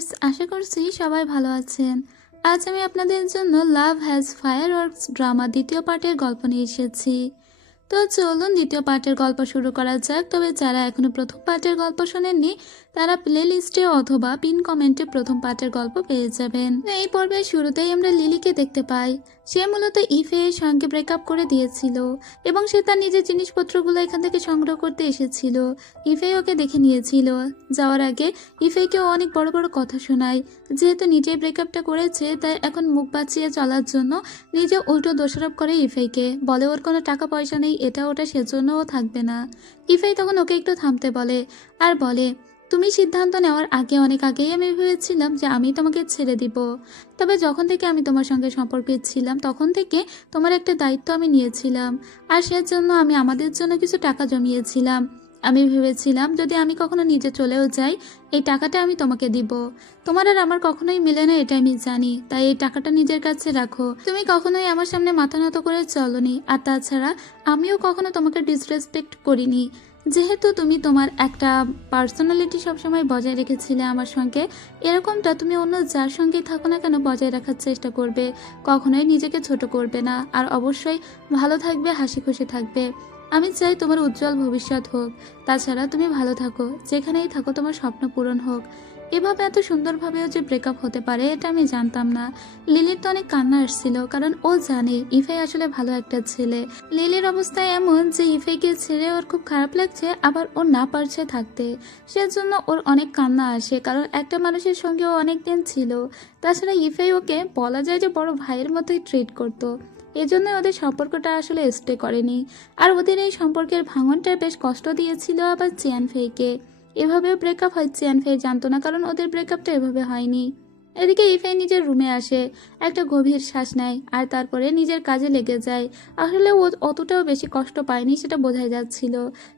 Viewers, আশা করছি সবাই ভালো আছেন। আজ আমি আপনাদের জন্য লাভ হ্যাজ ফায়ারওয়ার্কস ড্রামা দ্বিতীয় পার্টের গল্প নিয়ে এসেছি। তো চলুন দ্বিতীয় পার্টের গল্প শুরু করা যাক। তবে যারা এখনো প্রথম পার্টের গল্প শোনেননি তারা প্লে লিস্টে অথবা পিন কমেন্টে প্রথম পার্টের গল্প পেয়ে যাবেন। এই পর্বের শুরুতেই আমরা লিলিকে দেখতে পাই। সে মূলত ইফের সঙ্গে ব্রেকআপ করে দিয়েছিল এবং সে তার নিজের জিনিসপত্রগুলো এখান থেকে সংগ্রহ করতে এসেছিল। ইফে ওকে দেখে নিয়েছিল। যাওয়ার আগে ইফেকেও অনেক বড় বড় কথা শোনায়। যেহেতু নিজেই ব্রেকআপটা করেছে তাই এখন মুখ বাঁচিয়ে চলার জন্য নিজে উল্টো দোষারোপ করে ইফেকে, বলে ওর কোনো টাকা পয়সা নেই, এটা ওটা, সেজন্যও থাকবে না। ইফাই তখন ওকে একটু থামতে বলে আর বলে, তুমি সিদ্ধান্ত নেওয়ার আগে অনেক আগেই আমি ভেবেছিলাম যে আমি তোমাকে ছেড়ে দিব। তবে যখন থেকে আমি তোমার সঙ্গে সম্পর্কে ছিলাম তখন থেকে তোমার একটা দায়িত্ব আমি নিয়েছিলাম, আর সেজন্য আমি আমাদের জন্য কিছু টাকা জমিয়েছিলাম। আমি ভেবেছিলাম যদি আমি কখনো নিজে চলেও যাই এই টাকাটা আমি তোমাকে দিব। তোমার আর আমার কখনোই মিলে না, এটা আমি জানি, তাই এই টাকাটা নিজের কাছে রাখো। তুমি কখনোই আমার সামনে মাথা নত করে চলনি, আর তাছাড়া আমিও কখনো তোমাকে ডিসরেসপেক্ট করিনি। যেহেতু তুমি তোমার একটা পার্সোনালিটি সবসময় বজায় রেখেছিলে আমার সঙ্গে, এরকমটা তুমি অন্য যার সঙ্গেই থাকো না কেন বজায় রাখার চেষ্টা করবে, কখনোই নিজেকে ছোট করবে না, আর অবশ্যই ভালো থাকবে, হাসি খুশি থাকবে। আমি চাই তোমার উজ্জ্বল ভবিষ্যৎ হোক। তাছাড়া তুমি ভালো থাকো, যেখানেই থাকো তোমার স্বপ্ন পূরণ হোক। এভাবে এত সুন্দরভাবেও যে ব্রেকআপ হতে পারে এটা আমি জানতাম না। লিলির তো অনেক কান্না আসছিল, কারণ ও জানে ইফাই আসলে ভালো একটা ছেলে। লিলির অবস্থা এমন যে ইফাইকে ছেড়ে ওর খুব খারাপ লাগছে, আবার ও না পারছে থাকতে, সেজন্য ওর অনেক কান্না আসে, কারণ একটা মানুষের সঙ্গে ও অনেকদিন ছিল। তাছাড়া ইফাই ওকে বলা যায় যে বড় ভাইয়ের মতোই ট্রিট করতো, এজন্য ওদের সম্পর্কটা আসলে স্টে করেনি। আর ওদের এই সম্পর্কের ভাঙনটা বেশ কষ্ট দিয়েছিল আবার চিয়ানফেইকে। এভাবেও ব্রেকআপ হয় চিয়ানফেই জানতো না, কারণ ওদের ব্রেকআপটা এভাবে হয়নি। এদিকে ইফাই নিজের রুমে আসে, একটা গভীর শ্বাস নেয়, আর তারপরে নিজের কাজে লেগে যায়। আসলে ও অতটাও বেশি কষ্ট পায়নি সেটা বোঝাই যাচ্ছিল,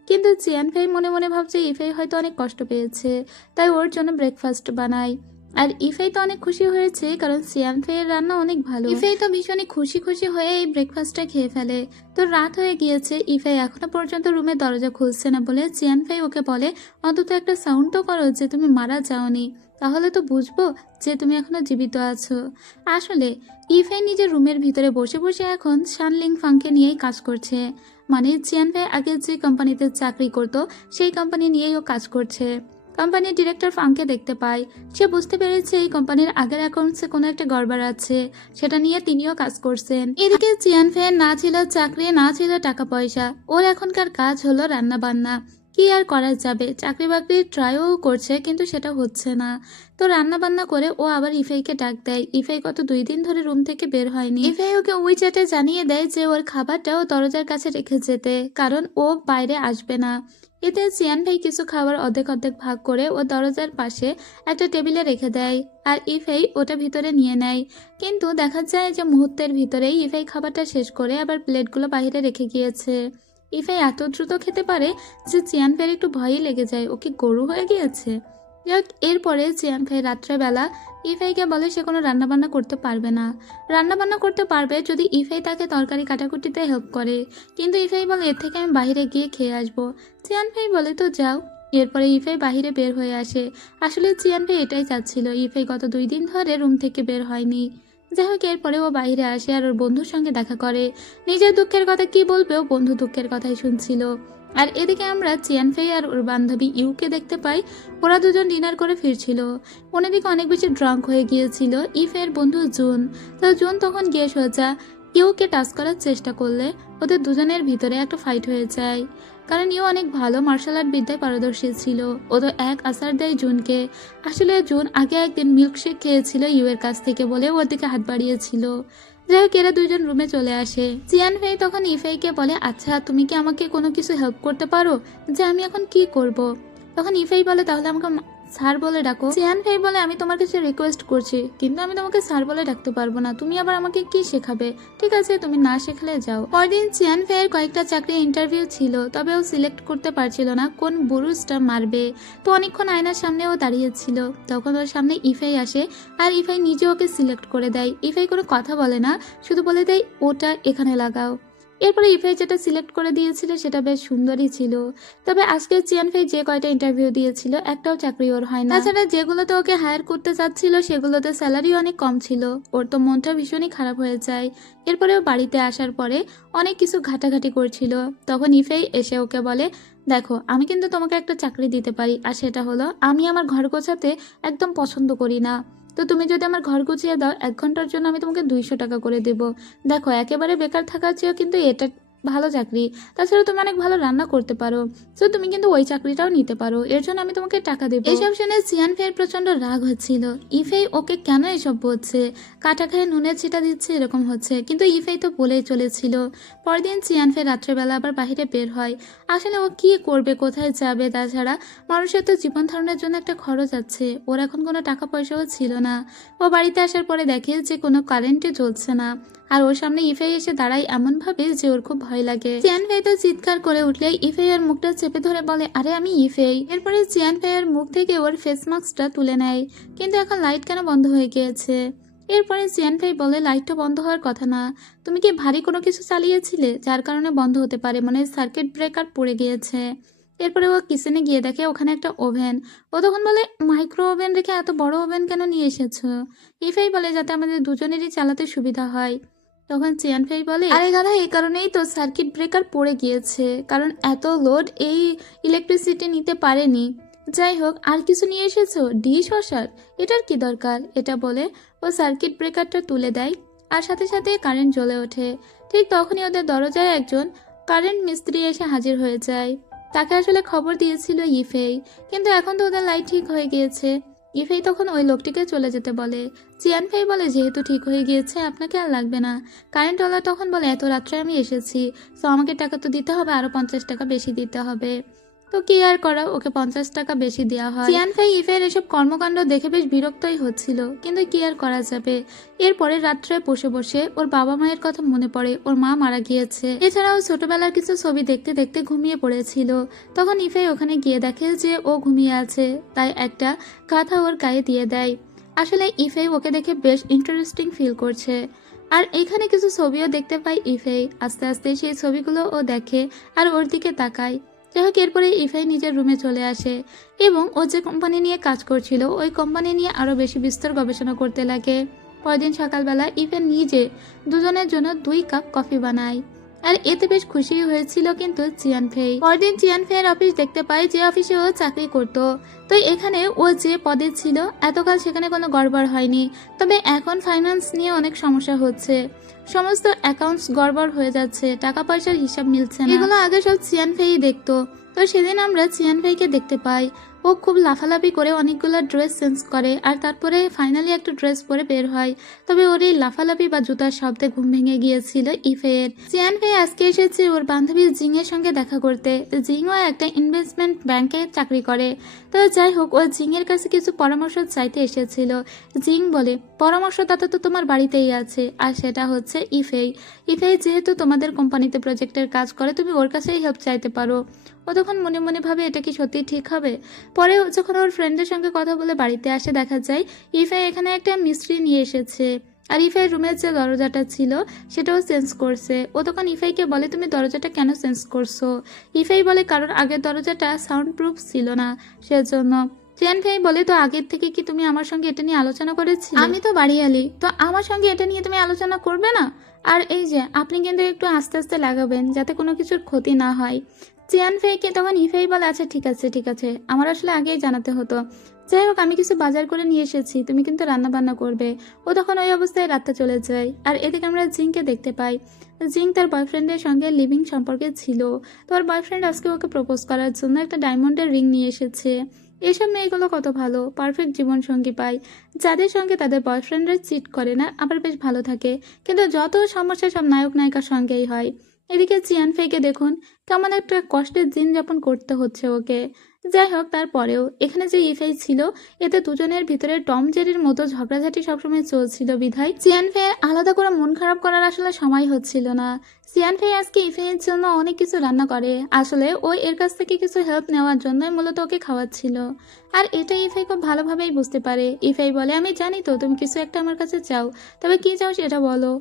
কিন্তু চিয়ানফেই মনে মনে ভাবছে ইফাই হয়তো অনেক কষ্ট পেয়েছে, তাই ওর জন্য ব্রেকফাস্ট বানায়। আর ইফাই তো অনেক খুশি হয়েছে, কারণ চিয়ানফেইয়ের রান্না অনেক ভালো। ইফাই তো ভীষণই খুশি খুশি হয়ে এই ব্রেকফাস্টটা খেয়ে ফেলে। তো রাত হয়ে গিয়েছে, ইফাই এখনো পর্যন্ত রুমের দরজা খুলছে না বলে চিয়ানফেই ওকে বলে, অন্তত একটা সাউন্ড তো করো যে তুমি মারা যাওনি, তাহলে তো বুঝবো যে তুমি এখনো জীবিত আছো। আসলে ইফাই নিজের রুমের ভিতরে বসে বসে এখন শানলিং ফাংকে নিয়েই কাজ করছে। মানে চিয়ানফেই আগে যে কোম্পানিতে চাকরি করতো সেই কোম্পানি নিয়েই ও কাজ করছে। কোম্পানির ডিরেক্টর ফাংকে দেখতে পায়। সে বুঝতে পেরেছে এই কোম্পানির আগের অ্যাকাউন্টসে কোনো একটা গড়বড় আছে, সেটা নিয়ে তিনিও কাজ করছেন। এদিকে চিয়ানফের না ছিল চাকরি, না ছিল টাকা পয়সা, ওর এখনকার কাজ হলো রান্না বান্না। কি আর করা যাবে, চাকরি বাকরির ট্রাইও করছে কিন্তু সেটা হচ্ছে না। তো রান্না বান্না করে ও আবার ইফাইকে ডাক দেয়। ইফাই গত 2 দিন ধরে রুম থেকে বের হয়নি। ইফাই ওকে উইচ্যাটে জানিয়ে দেয় যে ওর খাবারটাও দরজার কাছে রেখে যেতে, কারণ ও বাইরে আসবে না। এতে চিয়ানফেই কিছু খাবার অর্ধেক অর্ধেক ভাগ করে ও দরজার পাশে একটা টেবিলে রেখে দেয়, আর ইফাই ওটা ভিতরে নিয়ে নেয়। কিন্তু দেখা যায় যে মুহূর্তের ভিতরেই ইফাই খাবারটা শেষ করে আবার প্লেটগুলো বাইরে রেখে গিয়েছে। ইফাই এত দ্রুত খেতে পারে যে চিয়ানফের একটু ভয়ই লেগে যায়, ও কি গরু হয়ে গিয়েছে। যাক, এরপরে চিয়ানফেই রাত্রেবেলা ইফাইকে বলে সে কোনো রান্নাবান্না করতে পারবে না। রান্নাবান্না করতে পারবে যদি ইফাই তাকে তরকারি কাটাকুটিতে হেল্প করে, কিন্তু ইফাই বলে এর থেকে আমি বাইরে গিয়ে খেয়ে আসবো। চিয়ানফেই বলে তো যাও। এরপরে ইফাই বাহিরে বের হয়ে আসে। আসলে চিয়ানফেই এটাই চাচ্ছিল, ইফাই গত 2 দিন ধরে রুম থেকে বের হয়নি। যাই হোক, এরপরে ও বাইরে আসে আর ওর বন্ধুর সঙ্গে দেখা করে। নিজের দুঃখের কথা কি বলবে, ও বন্ধু দুঃখের কথাই শুনছিল। আর এদিকে আমরা চিয়ানফেই আর ওর বান্ধবী ইউকে দেখতে পাই। ওরা দুজন ডিনার করে ফিরছিল। অন্যদিকে অনেক বেশি ড্রাঙ্ক হয়ে গিয়েছিল ইফের বন্ধু জুন। তো জুন তখন গিয়ে সোজা ইউকে টাচ করার চেষ্টা করলে ওদের দুজনের ভিতরে একটা ফাইট হয়ে যায়, কারণ ইউ অনেক ভালো মার্শাল আর্ট বিদ্যায় পারদর্শী ছিল। ও তো এক আসার দেয় জুনকে। আসলে জুন আগে একদিন মিল্কশেক খেয়েছিল ইউ এর কাছ থেকে বলে ওর দিকে হাত বাড়িয়েছিল। যাই হোক, এরা দুজন রুমে চলে আসে। চিয়ানফেই তখন ইফাইকে বলে, আচ্ছা তুমি কি আমাকে কোনো কিছু হেল্প করতে পারো, যে আমি এখন কি করব। তখন ইফাই বলে, তাহলে আমাকে স্যার বলে ডাকো। চিয়ানফেই বলে, আমি তোমার কাছে রিকোয়েস্ট করছি, কিন্তু আমি তোমাকে স্যার বলে ডাকতে পারবো না, তুমি আবার আমাকে কি শেখাবে। ঠিক আছে, তুমি না শেখালে যাও। পরদিন চিয়ানফেইয়ের কয়েকটা চাকরি ইন্টারভিউ ছিল, তবে ও সিলেক্ট করতে পারছিল না কোন বুরুজটা মারবে। তো অনেকক্ষণ আয়নার সামনে ও দাঁড়িয়েছিল। তখন ওর সামনে ইফাই আসে, আর ইফাই নিজে ওকে সিলেক্ট করে দেয়। ইফাই কোনো কথা বলে না, শুধু বলে দেয় ওটা এখানে লাগাও। এরপরে ইফাই যেটা সিলেক্ট করে দিয়েছিল সেটা বেশ সুন্দরই ছিল। তবে আজকে চিয়ানফাই যে কয়টা ইন্টারভিউ দিয়েছিল একটাও চাকরি ওর হয় না। তাছাড়া যেগুলোতে ওকে হায়ার করতে চাচ্ছিল সেগুলোতে স্যালারি অনেক কম ছিল। ওর তো মনটা ভীষণই খারাপ হয়ে যায়। এরপরে ও বাড়িতে আসার পরে অনেক কিছু ঘাটাঘাটি করছিল। তখন ইফাই এসে ওকে বলে, দেখো আমি কিন্তু তোমাকে একটা চাকরি দিতে পারি, আর সেটা হলো আমি আমার ঘর গোছাতে একদম পছন্দ করি না। তো তুমি যদি আমার ঘর গুছিয়ে দাও 1 ঘন্টার জন্য আমি তোমাকে 200 টাকা করে দেব। দেখো একেবারে বেকার থাকার চেয়েও কিন্তু এটা ভালো চাকরি। তাছাড়া তুমি অনেক ভালো রান্না করতে পারো, তো তুমি কিন্তু ওই চাকরিটাও নিতে পারো, এর জন্য আমি তোমাকে টাকা দেবো। এইসব শুনে চিয়ানফের প্রচন্ড রাগ হচ্ছিল। ইফেই ওকে কেন এসব বলছে, কাটা খায় নুনের ছিটা দিচ্ছে এরকম হচ্ছে, কিন্তু ইফেই তো বলেই চলেছিল। পরদিন চিয়ানফে রাত্রেবেলা আবার বাহিরে বের হয়। আসলে ও কি করবে, কোথায় যাবে? তাছাড়া মানুষের তো জীবন ধারণের জন্য একটা খরচ আছে, ওর এখন কোনো টাকা পয়সাও ছিল না। ও বাড়িতে আসার পরে দেখে যে কোনো কারেন্টে চলছে না, আর ওর সামনে ইফাই এসে দাঁড়ায় এমন ভাবে যে ওর খুব ভয় লাগে। চিয়ানফাই তো চিৎকার করে উঠলে ইফাই এর মুখটা চেপে ধরে বলে, আরে আমি ইফাই। এরপরে চিয়ানফাই এর মুখ থেকে ওর ফেস মাস্কটা তুলে নেয়, কিন্তু এখন লাইট কেন বন্ধ হয়ে গিয়েছে? এরপরে চিয়ানফাই বলে, লাইটটা বন্ধ হওয়ার কথা না, তুমি কি ভারী কোনো কিছু চালিয়েছিলে যার কারণে বন্ধ হতে পারে, মানে সার্কিট ব্রেকার পড়ে গিয়েছে। এরপরে ও কিচেনে গিয়ে দেখে ওখানে একটা ওভেন। ও তখন বলে, মাইক্রো ওভেন রেখে এত বড় ওভেন কেন নিয়ে এসেছো? ইফাই বলে, যাতে আমাদের দুজনেরই চালাতে সুবিধা হয়। তখন চিয়ানফাই বলে, আরে গাধা, এই কারণেই তো সার্কিট ব্রেকার পড়ে গিয়েছে, কারণ এত লোড এই ইলেকট্রিসিটি নিতে পারেনি। যাই হোক, আর কিছু নিয়ে এসেছো? Dish washer? এটার কি দরকার? এটা বলে ও সার্কিট ব্রেকারটা তুলে দেয়, আর সাথে সাথে কারেন্ট জ্বলে ওঠে। ঠিক তখনই ওদের দরজায় একজন কারেন্ট মিস্ত্রি এসে হাজির হয়ে যায়। তাকে আসলে খবর দিয়েছিল ইফেই, কিন্তু এখন তো ওদের লাইট ঠিক হয়ে গিয়েছে। ইফেই তখন ওই লোকটিকে চলে যেতে বলে। চিয়ানফাই বলে, যেহেতু ঠিক হয়ে গিয়েছে আপনাকে আর লাগবে না। কারেন্টওয়ালা তখন বলে, এত রাত্রে আমি এসেছি, তো আমাকে টাকা তো দিতে হবে, আরো 50 টাকা বেশি দিতে হবে। তো কি আর করা, ওকে 50 টাকা বেশি দেওয়া হয়। চিয়ানফাই ইফের এসব কর্মকাণ্ড দেখে বেশ বিরক্তই হচ্ছিল, কিন্তু কি আর করা যাবে। এরপরে রাত্রে বসে বসে ওর বাবা মায়ের কথা মনে পড়ে, ওর মা মারা গিয়েছে। এছাড়াও ছোটবেলার কিছু ছবি দেখতে দেখতে ঘুমিয়ে পড়েছিল। তখন ইফাই ওখানে গিয়ে দেখে যে ও ঘুমিয়ে আছে, তাই একটা কাঁথা ওর গায়ে দিয়ে দেয়। আসলে ইফাই ওকে দেখে বেশ ইন্টারেস্টিং ফিল করছে, আর এখানে কিছু ছবিও দেখতে পাই ইফাই। আস্তে আস্তে সেই ছবিগুলো ও দেখে আর ওর দিকে তাকায়। যাই হোক, এরপরে ইফাই নিজের রুমে চলে আসে এবং ও যে কোম্পানি নিয়ে কাজ করছিল ওই কোম্পানি নিয়ে আরো বেশি বিস্তর গবেষণা করতে লাগে। পরদিন সকালবেলা ইফাই নিজে দুজনের জন্য 2 কাপ কফি বানায়, আর এতে বেশ খুশি হয়েছিল কিন্তু চিয়ানফেই। পরদিন চিয়ানফেইয়ের অফিস দেখতে পায়, যে অফিসে ও চাকরি করত। তো এখানে ও যে পদে ছিল এতকাল সেখানে কোনো গড়বড় হয়নি, তবে এখন ফাইন্যান্স নিয়ে অনেক সমস্যা হচ্ছে। সমস্ত অ্যাকাউন্টস গড়বড় হয়ে যাচ্ছে, টাকা পয়সার হিসাব মিলছে না। এগুলো আগে সব চিয়ানফেই দেখতো। তো সেদিন আমরা চিয়ানফেইকে দেখতে পাই, ও খুব লাফালাফি করে অনেকগুলো ড্রেস চেঞ্জ করে, আর তারপরে ফাইনালি একটা ড্রেস পরে বের হয়। তবে ওর এই লাফালাফি বা জুতার শব্দে ঘুম ভেঙে গিয়েছিল ইফের। চিয়ানফেই আজকে এসেছে ওর বান্ধবী জিং এর সঙ্গে দেখা করতে। জিংও একটা ইনভেস্টমেন্ট ব্যাংকে চাকরি করে। তো যাই হোক, ও জিং এর কাছে কিছু পরামর্শ চাইতে এসেছিল। জিং বলে, পরামর্শদাতা তো তোমার বাড়িতেই আছে, আর সেটা হচ্ছে ইফেই। ইফেই যেহেতু তোমাদের কোম্পানিতে প্রজেক্টের কাজ করে, তুমি ওর কাছেই হেল্প চাইতে পারো। ও তখন মনে মনে ভাবে, এটা কি সত্যি ঠিক হবে? পরে যখন ওর ফ্রেন্ডের সঙ্গে কথা বলে বাড়িতে আসে, দেখা যায় ইফাই এখানে একটা মিস্ত্রি নিয়ে এসেছে, আর ইফাই রুমের যে দরজাটা ছিল সেটাও চেঞ্জ করছে। ও তখন ইফাইকে বলে, তুমি দরজাটা কেন চেঞ্জ করছো? ইফাই বলে, কারণ আগের দরজাটা সাউন্ড প্রুফ ছিল না, সেজন্য। চিয়ানফেই বলে, তো আগের থেকে কি তুমি আমার সঙ্গে এটা নিয়ে আলোচনা করেছিলে? আমি তো বাড়ি এলি, তো আমার সঙ্গে এটা নিয়ে তুমি আলোচনা করবে না? আর এই যে আপনি কিন্তু একটু আস্তে আস্তে লাগাবেন, যাতে কোনো কিছুর ক্ষতি না হয়। চিয়ানফেইকে তখন ইফেই বলে, আচ্ছা ঠিক আছে ঠিক আছে, আমার আসলে আগেই জানাতে হতো। যাই হোক, আমি কিছু বাজার করে নিয়ে এসেছি, তুমি কিন্তু রান্না বান্না করবে। ও তখন ওই অবস্থায় রাতটা চলে যায়, আর এদিকে আমরা জিংকে দেখতে পাই। জিং তার বয়ফ্রেন্ডের সঙ্গে লিভিং সম্পর্কে ছিল। তোর বয়ফ্রেন্ড আজকে ওকে প্রপোজ করার জন্য একটা ডায়মন্ডের রিং নিয়ে এসেছে। এসব মেয়েগুলো কত ভালো, পারফেক্ট জীবন সঙ্গী পায়, যাদের সঙ্গে তাদের বয়ফ্রেন্ডরা চিট করে না, আবার বেশ ভালো থাকে। কিন্তু যত সমস্যা সব নায়ক নায়িকার সঙ্গেই হয়। এদিকে চিয়ানফেইকে দেখুন কেমন একটা কষ্টের দিন যাপন করতে হচ্ছে ওকে। যাই হোক, তারপরেও এখানে যে ইফাই ছিল, এতে দুজনের ভিতরে টম জেরির মতো ঝগড়াঝাটি সবসময় চলছিল বিধায় চিয়ানফেইয়ের আলাদা করে মন খারাপ করার আসলে সময় হচ্ছিল না। চিয়ানফেই আজকে ইফাইয়ের জন্য অনেক কিছু রান্না করে, আসলে ও এর কাছ থেকে কিছু হেল্প নেওয়ার জন্য মূলত ওকে খাওয়াচ্ছিল। আর এটা ইফাই খুব ভালোভাবেই বুঝতে পারে। ইফাই বলে, আমি জানি তো তুমি কিছু একটা আমার কাছে চাও, তবে কি চাও সেটা বলো।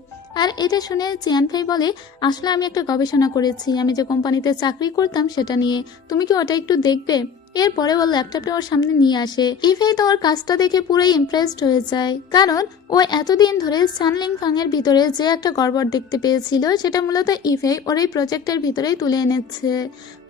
আর এটা শুনে জিয়ানফেই বলে, আসলে আমি একটা গবেষণা করেছি, আমি যে কোম্পানিতে চাকরি করতাম সেটা নিয়ে, তুমি কি ওটা একটু দেখবে? এরপরে ওর ল্যাপটপটা ওর সামনে নিয়ে আসে। ইফেই তো ওর কাজটা দেখে পুরোই ইমপ্রেসড হয়ে যায়, কারণ ও এতদিন ধরে সানলিং ফাং এর ভিতরে যে একটা গড়বড় দেখতে পেয়েছিল সেটা মূলত ইফেই ওর এই প্রজেক্টের ভিতরেই তুলে এনেছে।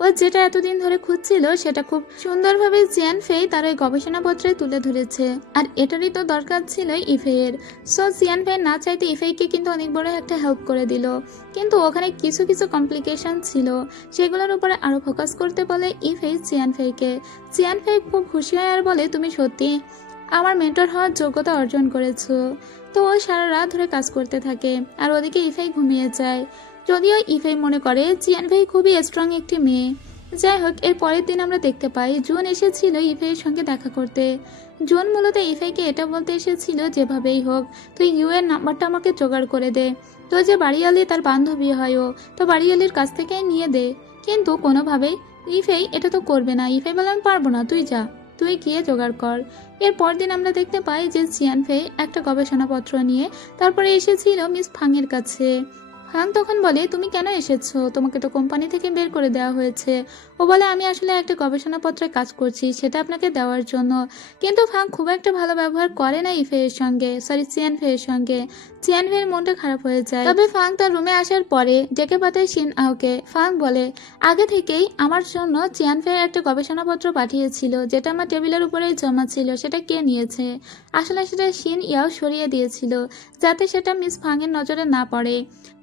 ও যেটা এতদিন ধরে খুঁজছিল সেটা খুব সুন্দরভাবে জিয়ানফেই তার ওই গবেষণাপত্রে তুলে ধরেছে, আর এটারই তো দরকার ছিল ইফেইয়ের। সো জিয়ানফেই না চাইতে ইফেইকে কিন্তু অনেক বড় একটা হেল্প করে দিল, কিন্তু ওখানে কিছু কিছু কমপ্লিকেশন ছিল, সেগুলোর উপরে আরো ফোকাস করতে বলে ইফেই জিয়ানফেইকে। জিয়ানফেই খুব খুশি হয় আর বলে, তুমি সত্যি আমার মেন্টর হওয়ার যোগ্যতা অর্জন করেছো। তো ও সারা রাত ধরে কাজ করতে থাকে, আর ওদিকে ইফেই ঘুমিয়ে যায়। যদিও ইফেই মনে করে জিয়ানফেই খুবই স্ট্রং একটি মেয়ে। যাই হোক, এর পরের দিন আমরা দেখতে পাই জুন এসেছিল ইফেইয়ের সঙ্গে দেখা করতে। জুন মূলত ইফেইকে এটা বলতে এসেছিল, যেভাবেই হোক তুই ইউ এর নাম্বারটা আমাকে জোগাড় করে দে, তো যে বাড়িওয়ালি তার বান্ধবী হয় ও, তো বাড়িওয়ালির কাছ থেকে নিয়ে দে। কিন্তু কোনোভাবেই ইফেই এটা তো করবে না। ইফেই বলে, আমি পারবো না, তুই যা, তুই গিয়ে জোগাড় কর। এর পরদিন আমরা দেখতে পাই যে জিয়ানফেই একটা গবেষণাপত্র নিয়ে তারপরে এসেছিল মিস ফাংয়ের কাছে। ফাং তখন বলে, তুমি কেন এসেছো? তোমাকে তো কোম্পানি থেকে বের করে দেওয়া হয়েছে। ও বলে, আমি আসলে একটা গবেষণাপত্রে কাজ করছি, সেটা আপনাকে দেওয়ার জন্য। কিন্তু ফাং খুব একটা ভালো ব্যবহার করে না ইফেইয়ের সঙ্গে, সরি জিয়ানফেইয়ের সঙ্গে। জিয়ানফেইয়ের মনটা খারাপ হয়ে যায়। তবে ফাং তার রুমে আসার পরে ডেকে পাঠায় শিন আওকে। ফাং বলে, আগে থেকেই আমার জন্য জিয়ানফেই একটা গবেষণাপত্র পাঠিয়েছিল, যেটা আমার টেবিলের উপরেই জমা ছিল, সেটা কে নিয়েছে? আসলে সেটা শিন ইয়াও সরিয়ে দিয়েছিল, যাতে সেটা মিস ফাংয়ের নজরে না পড়ে।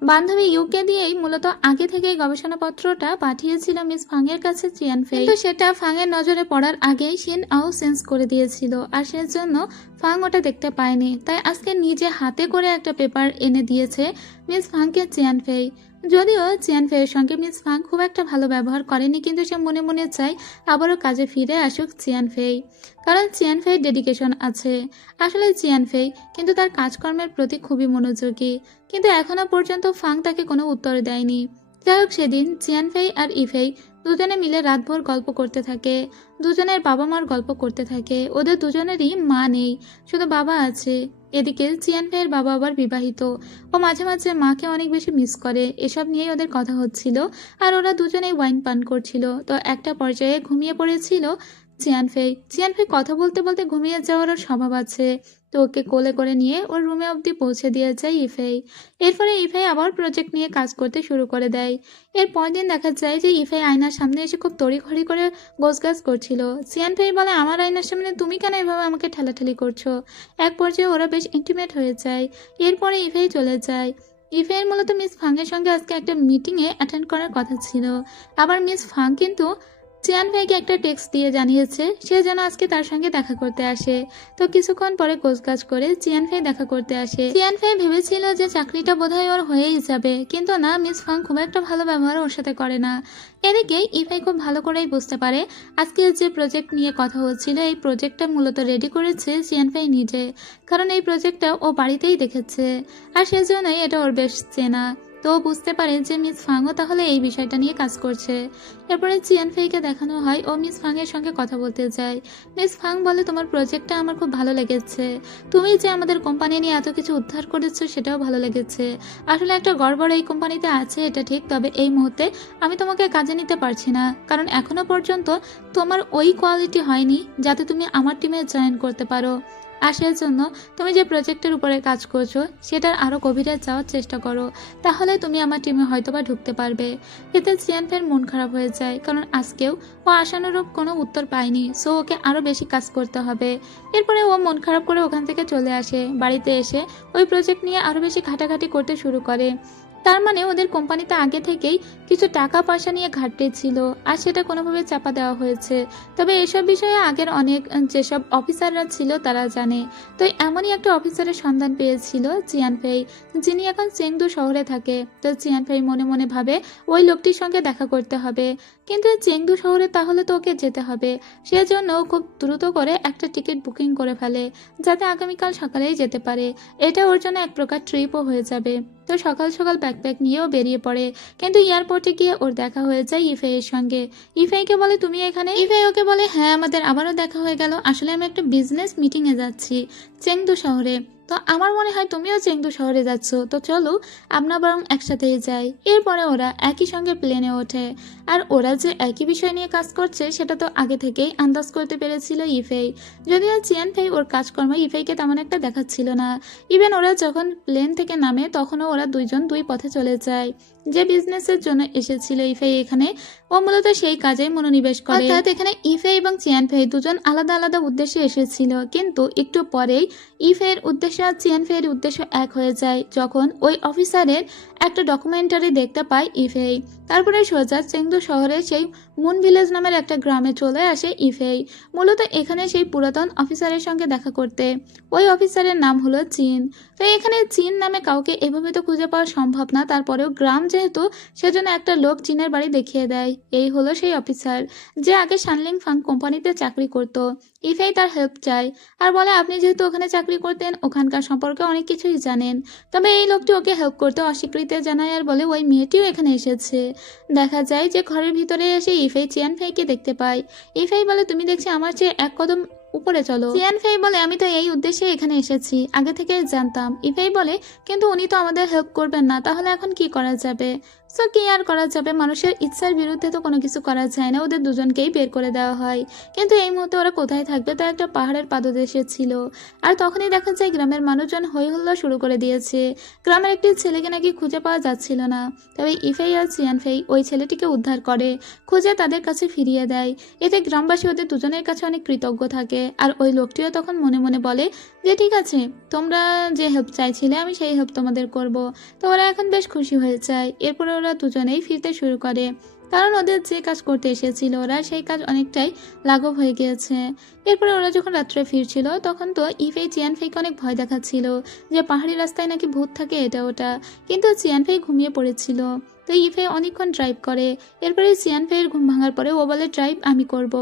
বান্ধবী ইউকে দিয়েই মূলত আগে থেকেই গবেষণাপত্রটা পাঠিয়েছিল মিস ফাংয়ের কাছে জিয়ানফেই, কিন্তু সেটা ফাংয়ের নজরে পড়ার আগেই শিন আও সেন্স করে দিয়েছিল, আর সেজন্য ফাং ওটা দেখতে পায়নি। তাই আজকে নিজে হাতে করে একটা পেপার এনে দিয়েছে মিস ফাংকে জিয়ানফেই। যদিও জিয়ানফেইয়ের সঙ্গে মিস ফাং খুব একটা ভালো ব্যবহার করেনি, কিন্তু সে মনে মনে চায় আবারও কাজে ফিরে আসুক জিয়ানফেই, কারণ জিয়ানফেইয়ের ডেডিকেশন আছে। আসলে জিয়ানফেই কিন্তু তার কাজকর্মের প্রতি খুবই মনোযোগী, কিন্তু এখনো পর্যন্ত ফাং তাকে কোনো উত্তর দেয়নি। যাই হোক, সেদিন জিয়ানফেই আর ইফেই দুজনে মিলে রাতভর গল্প করতে থাকে। দুজনের বাবা মার গল্প করতে থাকে। ওদের দুজনেরই মা নেই, শুধু বাবা আছে। এদিকে জিয়ানফেইয়ের বাবা আবার বিবাহিত, ও মাঝে মাঝে মাকে অনেক বেশি মিস করে। এসব নিয়েই ওদের কথা হচ্ছিল, আর ওরা দুজনেই ওয়াইন পান করছিল। তো একটা পর্যায়ে ঘুমিয়ে পড়েছিল জিয়ানফেই। জিয়ানফেই কথা বলতে বলতে ঘুমিয়ে যাওয়ার ওর স্বভাব আছে, তো ওকে কোলে করে নিয়ে ওর রুমে অবধি পৌঁছে দিয়ে যায় ইফেই। এরপরে ইফেই আবার প্রজেক্ট নিয়ে কাজ করতে শুরু করে দেয়। এর পরের দিন দেখা যায় যে ইফেই আয়নার সামনে এসে খুব তড়িঘড়ি করে গোছগাছ করছিল। জিয়ানফেই বলে, আমার আয়নার সামনে তুমি কেন এভাবে আমাকে ঠেলাঠেলি করছো? এক পর্যায়ে ওরা বেশ ইন্টিমেট হয়ে যায়। এরপরে ইফেই চলে যায়। ইফেইয়ের মূলত মিস ফাংয়ের সঙ্গে আজকে একটা মিটিংয়ে অ্যাটেন্ড করার কথা ছিল। আবার মিস ফাং কিন্তু জিয়ানফেইকে একটা টেক্সট দিয়ে জানিয়েছে সে যেন আজকে তার সঙ্গে দেখা করতে আসে। তো কিছুক্ষণ পরে গোছগাছ করে জিয়ানফেই দেখা করতে আসে। জিয়ানফেই ভেবেছিল যে চাকরিটা বোধহয় ওর হয়েই যাবে, কিন্তু না, মিস ফাং খুব একটা ভালো ব্যবহার ওর সাথে করে না। এদিকে ইফেই খুব ভালো করেই বুঝতে পারে আজকে যে প্রজেক্ট নিয়ে কথা হচ্ছিল, এই প্রজেক্টটা মূলত রেডি করেছে জিয়ানফেই নিজে, কারণ এই প্রজেক্টটা ও বাড়িতেই দেখেছে, আর সেজন্যই এটা ওর বেশ চেনা। তো বুঝতে পারে যে মিস ফাংও তাহলে এই বিষয়টা নিয়ে কাজ করছে। এরপরে জিয়ানফেইকে দেখানো হয় ও মিস ফাংয়ের সঙ্গে কথা বলতে যায়। মিস ফাং বলে, তোমার প্রজেক্টটা আমার খুব ভালো লেগেছে, তুমি যে আমাদের কোম্পানি নিয়ে এত কিছু উদ্ধার করেছো সেটাও ভালো লেগেছে। আসলে একটা গড়বড় এই কোম্পানিতে আছে এটা ঠিক, তবে এই মুহূর্তে আমি তোমাকে কাজে নিতে পারছি না, কারণ এখনো পর্যন্ত তোমার ওই কোয়ালিটি হয়নি যাতে তুমি আমার টিমে জয়েন করতে পারো। আর সেজন্য তুমি যে প্রজেক্টের উপরে কাজ করছো সেটার আরো গভীরে যাওয়ার চেষ্টা করো, তাহলে তুমি আমার টিমে হয়তোবা ঢুকতে পারবে। এতে জিয়ানফেইয়ের মন খারাপ হয়ে যায়, কারণ আজকেও ও আশানুরূপ কোনো উত্তর পায়নি, সো ওকে আরো বেশি কাজ করতে হবে। এরপরে ও মন খারাপ করে ওখান থেকে চলে আসে। বাড়িতে এসে ওই প্রজেক্ট নিয়ে আরো বেশি ঘাটাঘাটি করতে শুরু করে। তার মানে ওদের কোম্পানিতে আগে থেকেই কিছু টাকা পয়সা নিয়ে ঘাটতি ছিল, আর সেটা কোনোভাবে চাপা দেওয়া হয়েছে। তবে এসব বিষয়ে আগের অনেক যেসব অফিসাররা ছিল তারা জানে। তো এমনই একটা অফিসারের সন্ধান পেয়েছিল জিয়ানফেই, যিনি এখন চেংদু শহরে থাকে। তো জিয়ানফেই মনে মনে ভাবে ওই লোকটির সঙ্গে দেখা করতে হবে, কিন্তু চেংদু শহরে তাহলে তো ওকে যেতে হবে। সেজন্য খুব দ্রুত করে একটা টিকিট বুকিং করে ফেলে, যাতে আগামীকাল সকালেই যেতে পারে। এটা ওর জন্য এক প্রকার ট্রিপও হয়ে যাবে। তো সকাল সকাল ব্যাকপ্যাক নিয়েও বেরিয়ে পড়ে, কিন্তু এয়ারপোর্টে গিয়ে ওর দেখা হয়ে যায় ইফেইয়ের সঙ্গে। ইফেইকে বলে, তুমি এখানে? ইফেই ওকে বলে, হ্যাঁ, আমাদের আবারও দেখা হয়ে গেল। আসলে আমি একটা বিজনেস মিটিংয়ে যাচ্ছি চেংদু শহরে। তো আমার মনে হয় তুমিও চেংদু শহরে যাচ্ছ, তো চলো আমরা বরং একসাথেই যাই। এরপরে ওরা একই সঙ্গে প্লেনে ওঠে। আর ওরা যে একই বিষয় নিয়ে কাজ করছে সেটা তো আগে থেকেই আন্দাজ করতে পেরেছিল ইফেই। যদিও চিয়ান ফেই ওর কাজকর্ম ইফেইকে তেমন একটা দেখাচ্ছিল না। ইভেন ওরা যখন প্লেন থেকে নামে তখনও ওরা দুইজন দুই পথে চলে যায়। যে বিজনেসের জন্য এসেছিল ইফেই এখানে, ও মূলত সেই কাজে মনোনিবেশ করে। অর্থাৎ এখানে ইফে এবং চিয়ান ফেই দুজন আলাদা আলাদা উদ্দেশ্যে এসেছিল, কিন্তু একটু পরেই ইফের উদ্দেশ্য আর চিয়ান ফেইয়ের উদ্দেশ্য এক হয়ে যায় যখন ওই অফিসারের একটা ডকুমেন্টারি দেখতে পায় ইফেই। তারপরে সোজা চেংদু শহরে সেই মুন ভিলেজ নামের একটা গ্রামে চলে আসে ইফেই, মূলত এখানে সেই পুরাতন অফিসারের সঙ্গে দেখা করতে। ওই অফিসারের নাম হলো চীন। তো এখানে চীন নামে কাউকে এভাবে তো খুঁজে পাওয়া সম্ভব না, তারপরেও গ্রাম যেহেতু সেজন্য একটা লোক চীনের বাড়ি দেখিয়ে দেয়। এই হলো সেই অফিসার যে আগে শানলিং ফাং কোম্পানিতে চাকরি করত। ইফেই তার হেল্প চায় আর বলে আপনি যেহেতু ওখানে চাকরি করতেন ওখানকার সম্পর্কে অনেক কিছুই জানেন। তবে এই লোকটি ওকে হেল্প করতে অস্বীকৃতি জানায় আর বলে ওই মেয়েটিও এখানে এসেছে। দেখা যায় যে ঘরের ভিতরে এসে ইফেই চিয়ান ফেইকে দেখতে পায়। ইফেই বলে তুমি দেখছি আমার চেয়ে এক কদম উপরে চলো। চিয়ান ফেই বলে আমি তো এই উদ্দেশ্যে এখানে এসেছি, আগে থেকে জানতাম। ইফেই বলে কিন্তু উনি তো আমাদের হেল্প করবেন না, তাহলে এখন কি করা যাবে? সো কি আর করা যাবে, মানুষের ইচ্ছার বিরুদ্ধে তো কোনো কিছু করা যায় না। ওদের দুজনকেই বের করে দেওয়া হয়। কিন্তু এই মুহূর্তে ওরা কোথায় থাকবে তা একটা পাহাড়ের পাদদেশে ছিল। আর তখনই দেখা যায় গ্রামের মানুষজন হই হুল্লোড় শুরু করে দিয়েছে। গ্রামের একটি ছেলেকে নাকি খুঁজে পাওয়া যাচ্ছিল না। তবে ইফেই আর চিয়ান ফেই ওই ছেলেটিকে উদ্ধার করে খুঁজে তাদের কাছে ফিরিয়ে দেয়। এতে গ্রামবাসী ওদের দুজনের কাছে অনেক কৃতজ্ঞ থাকে। আর ওই লোকটিও তখন মনে মনে বলে যে ঠিক আছে, তোমরা যে হেল্প চাইছিলে আমি সেই হেল্প তোমাদের করব। তো ওরা এখন বেশ খুশি হয়ে যায়। এরপরে ওরা দুজনেই ফিরতে শুরু করে, কারণ ওদের যে কাজ করতে এসেছিল ওরা সেই কাজ অনেকটাই লাঘব হয়ে গিয়েছে। এরপরে ওরা যখন রাত্রে ফিরছিল তখন তো ইফেই চিয়ান ফেইকে অনেক ভয় দেখাচ্ছিল যে পাহাড়ি রাস্তায় নাকি ভূত থাকে এটা ওটা, কিন্তু চিয়ান ফেই ঘুমিয়ে পড়েছিল। তো ইফে অনেকক্ষণ ড্রাইভ করে। এরপরে চিয়ান ফেইয়ের ঘুম ভাঙার পরে ও বলে ড্রাইভ আমি করব।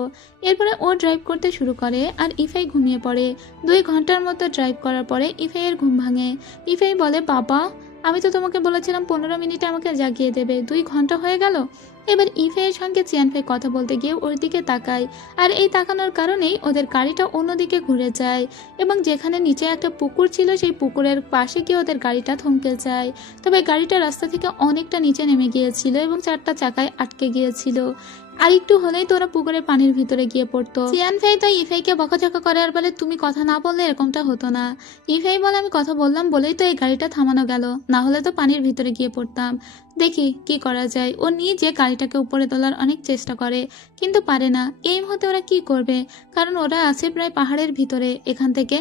এরপরে ও ড্রাইভ করতে শুরু করে আর ইফেই ঘুমিয়ে পড়ে। 2 ঘন্টার মতো ড্রাইভ করার পরে ইফেইয়ের ঘুম ভাঙে। ইফেই বলে বাবা আমি তো তোমাকে বলেছিলাম 15 মিনিটে আমাকে জাগিয়ে দেবে, 2 ঘন্টা হয়ে গেল। এবার ইফেইয়ের সঙ্গে চিয়ান ফেই কথা বলতে গিয়ে ওর দিকে তাকায়, আর এই তাকানোর কারণেই ওদের গাড়িটা অন্যদিকে ঘুরে যায় এবং যেখানে নিচে একটা পুকুর ছিল সেই পুকুরের পাশে গিয়ে ওদের গাড়িটা থমকে যায়। তবে গাড়িটা রাস্তা থেকে অনেকটা নিচে নেমে গিয়েছিল এবং 4টা চাকায় আটকে গিয়েছিল। আর একটু হলেই তো ওরা পুকুরের পানির ভিতরে গিয়ে পড়তো। চিয়ান ফেই তো ইফেইকে বকাঝকা করে আর বলে তুমি কথা না বললে এরকমটা হতো না। ইফেই বলে আমি কথা বললাম বলেই তো এই গাড়িটা থামানো গেল, না হলে তো পানির ভিতরে গিয়ে পড়তাম। দেখি কি করা যায়। ও নিজে গাড়িটাকে উপরে তোলার অনেক চেষ্টা করে কিন্তু পারে না। এই মুহূর্তে ওরা কি করবে, কারণ ওরা আছে প্রায় পাহাড়ের ভিতরে, এখান থেকে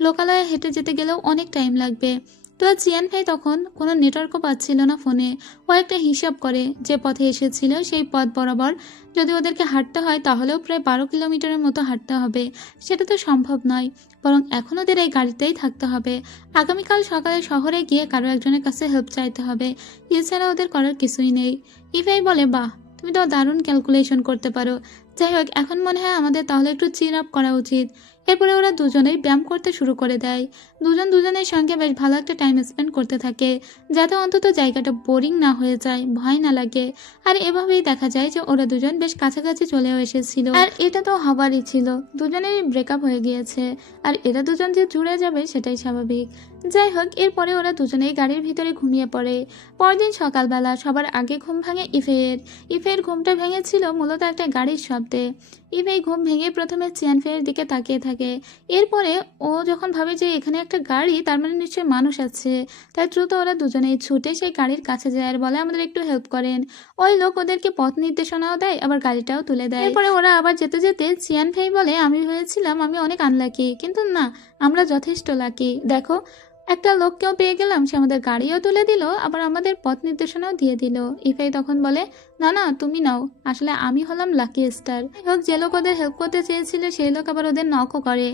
লোকালয়ে হেঁটে যেতে গেলেও অনেক টাইম লাগবে। তো চিয়ান ফেই তখন কোনো নেটওয়ার্কও পাচ্ছিল না ফোনে। ও একটা হিসাব করে যে পথে এসেছিল সেই পথ বরাবর যদি ওদেরকে হাঁটতে হয় তাহলেও প্রায় 12 কিলোমিটারের মতো হাঁটতে হবে। সেটা তো সম্ভব নয়, বরং এখন ওদের এই গাড়িতেই থাকতে হবে। আগামীকাল সকালে শহরে গিয়ে কারো একজনের কাছে হেল্প চাইতে হবে, এছাড়া ওদের করার কিছুই নেই। ইফাই বলে বাহ তুমি তো দারুণ ক্যালকুলেশন করতে পারো। যাই হোক এখন মনে হয় আমাদের তাহলে একটু চির আপ করা উচিত। এরপরে ওরা দুজনেই ব্যায়াম করতে শুরু করে দেয়। দুজন দুজনের সঙ্গে বেশ ভালো একটা টাইম স্পেন্ড করতে থাকে, যাতে অন্তত জায়গাটা বোরিং না হয়ে যায়, ভয় না লাগে। আর এভাবেই দেখা যায় যে ওরা দুজন বেশ কাছাকাছি চলেও এসেছিল। আর এটা তো হবারই ছিল, দুজনেরই ব্রেকআপ হয়ে গিয়েছে আর এরা দুজন যে জুড়ে যাবে সেটাই স্বাভাবিক। যাই হোক এরপরে ওরা দুজনেই গাড়ির ভিতরে ঘুমিয়ে পড়ে। পরদিন সকালবেলা সবার আগে ঘুম ভাঙে ইফের ঘুমটা ভেঙেছিল মূলত একটা গাড়ির শব্দে। ইফেই ঘুম ভেঙে প্রথমে চিয়ান ফেইয়ের দিকে তাকিয়ে থাকে। এরপরে ও যখন ভাবে যে এখানে একটা গাড়ি, তার মানে নিশ্চয়ই মানুষ আছে, তাই দ্রুত ওরা দুজনেই ছুটে সেই গাড়ির কাছে যায় আর বলে আমাদের একটু হেল্প করেন। ওই লোক ওদেরকে পথ নির্দেশনাও দেয় আবার গাড়িটাও তুলে দেয়। এরপরে ওরা আবার যেতে যেতে চিয়ান ফেই বলে আমি ভেবেছিলাম আমি অনেক আনলাকি, কিন্তু না আমরা যথেষ্ট লাকি। দেখো একটা লোককেও পেয়ে গেলাম, সে আমাদের গাড়িও তুলে দিল আবার আমাদের পথ নির্দেশনাও দিয়ে দিল। ইফাই তখন বলে না না তুমি নাও, আসলে আমি হলাম লাকি স্টার। হোক যে লোক ওদের হেল্প করতে চেয়েছিল সেই লোক আবার ওদের নকও করে।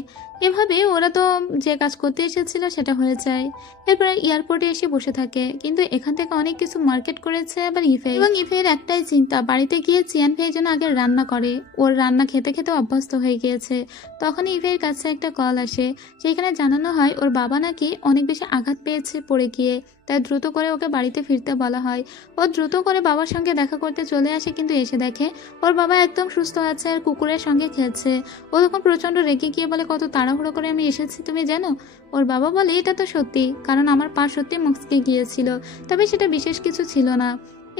এভাবে ওরা তো যে কাজ করতে এসেছিল সেটা হয়ে যায়। এরপরে এয়ারপোর্টে এসে বসে থাকে, কিন্তু এখান থেকে অনেক কিছু মার্কেট করেছে আবার ইফে, এবং ইফের একটাই চিন্তা বাড়িতে গিয়ে চিয়ান ফেই যেন আগে রান্না করে, ওর রান্না খেতে খেতে অভ্যস্ত হয়ে গিয়েছে। তখন ইফের কাছে একটা কল আসে, সেখানে জানানো হয় ওর বাবা নাকি অনেক বেশি আঘাত পেয়েছে পড়ে গিয়ে, তাই দ্রুত করে ওকে বাড়িতে ফিরতে বলা হয়। ও দ্রুত করে বাবার সঙ্গে দেখা করতে চলে আসে, কিন্তু এসে দেখে ওর বাবা একদম সুস্থ আছে আর কুকুরের সঙ্গে খেলছে। ও তখন প্রচণ্ড রেগে গিয়ে বলে, কত তাড়াহুড়ো করে আমি এসেছি তুমি জানো? ওর বাবা বলে, এটা তো সত্যি, কারণ আমার পা সত্যি মুচকে গিয়েছিল, তবে সেটা বিশেষ কিছু ছিল না।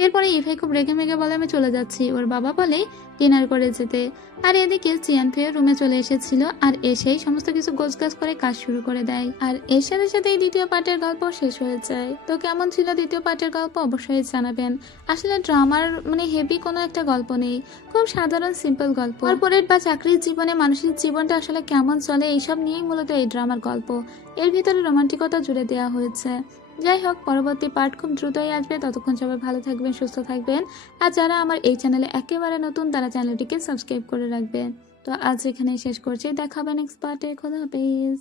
এরপরে ইভাই খুব রেগে মেগে বলে, আমি চলে যাচ্ছি। ওর বাবা বলে ডিনার করে যেতে। আর এদিকে চিয়ান ফের রুমে চলে এসেছিল আর এসেই সমস্ত কিছু গোছগাছ করে কাজ শুরু করে দেয়। আর এর সাথে সাথেই দ্বিতীয় পার্টের গল্প শেষ হয়ে যায়। তো কেমন ছিল দ্বিতীয় পার্টের গল্প অবশ্যই জানাবেন। আসলে ড্রামার হেভি কোনো একটা গল্প নেই, খুব সাধারণ সিম্পল গল্প। কর্পোরেট বা চাকরির জীবনে মানুষের জীবনটা আসলে কেমন চলে এইসব নিয়েই মূলত এই ড্রামার গল্প। এর ভিতরে রোমান্টিকতা জুড়ে দেওয়া হয়েছে। যাই হোক, পরবর্তী পার্ট খুব দ্রুতই আসবে। ততক্ষণ সবাই ভালো থাকবেন, সুস্থ থাকবেন। আর যারা আমার এই চ্যানেলে একেবারে নতুন তারা চ্যানেলটিকে সাবস্ক্রাইব করে রাখবেন। তো আজ এখানেই শেষ করছি, দেখা হবে নেক্সট পার্টে। খোদা হাফেজ।